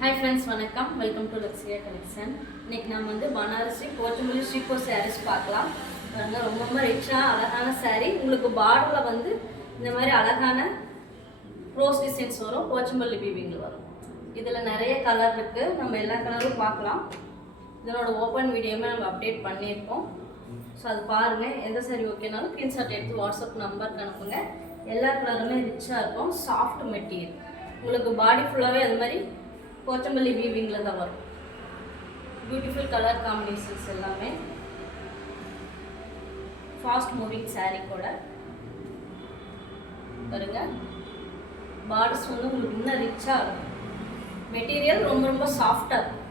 Hi friends, வணக்கம். Welcome to Luxia Collection. இன்னைக்கு நாம வந்து பனாரசி போச்சம்பள்ளி ஷிப்போ sarees பார்க்கலாம். பாருங்க ரொம்ப ரிச்சா அழகான saree. உங்களுக்கு பார்டர்ல வந்து இந்த மாதிரி அழகான ரோஸ் டிசைன்ஸ் வரும். போச்சம்பள்ளி வீவிங்ல வரும். இதுல நிறைய கலர் இருக்கு. நம்ம எல்லா கலரும் பார்க்கலாம். இதனோட ஓபன் வீடியோமே நம்ம அப்டேட் பண்ணியிருக்கோம். ஸோ அது பாருங்க. எந்த saree ஓகேனாலும் ஸ்கிரீன்ஷாட் எடுத்து வாட்ஸ்அப் நம்பருக்கு அனுப்புங்க. எல்லா கலருமே ரிச்சா இருக்கும். Soft material. உங்களுக்கு பாடி ஃபுல்லாவே அது மாதிரி போச்சம்பள்ளி வீவிங்ல தான் வரும். பியூட்டிஃபுல் கலர் காம்பினேஷன்ஸ் எல்லாமே. ஃபாஸ்ட் மூவிங் saree கூட பாருங்க. பார்டர்ஸ் வந்து உங்களுக்கு இன்னும் ரிச்சா இருக்கும். மெட்டீரியல் ரொம்ப சாஃப்டா இருக்கும்.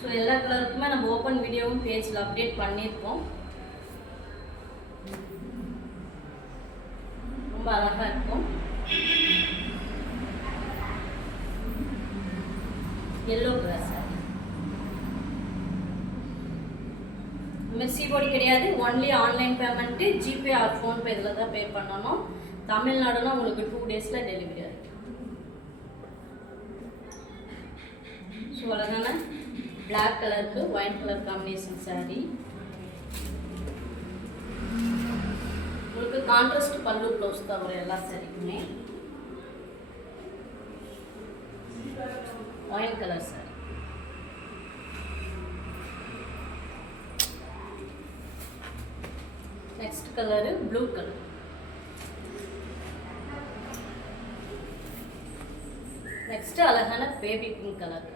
ஸோ எல்லா கலருக்குமே நம்ம ஓப்பன் வீடியோவும் பேஜில் அப்டேட் பண்ணியிருக்கோம். ரொம்ப அழகா இருக்கும். Yellow colour sorry. சிஓடி கிடையாது. Only online payment, GPay R PhonePe இதில் தான் பே பண்ணணும். தமிழ்நாடுனா உங்களுக்கு 2 டேஸில் டெலிவரி ஆகிடும். ஸோ அழகான பிளாக் கலருக்கு ஒயிட் கலர் காம்பினேஷன் சாரி. உங்களுக்கு கான்ட்ராஸ்ட் பல்லு ப்ளவுஸ் தான் வரும் எல்லா சாரிக்குமே. Wine colour sari. Next colour blue colour. Next அழகான baby pink colour.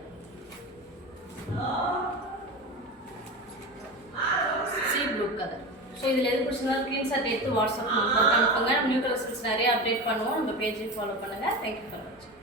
Sea blue colour. So இதில் எது பிடிச்சிருந்தாலும் ஸ்க்ரீன்ஷாட் எடுத்து வாட்ஸ்அப் நம்பருக்கு அனுப்புங்க. நம்ம நியூ கலெக்ஷன்ஸ் நிறைய அப்டேட் பண்ணுவோம். நம்ம பேஜையும் ஃபாலோ பண்ணுங்கள். தேங்க்யூ ஃபார் வாட்சிங்.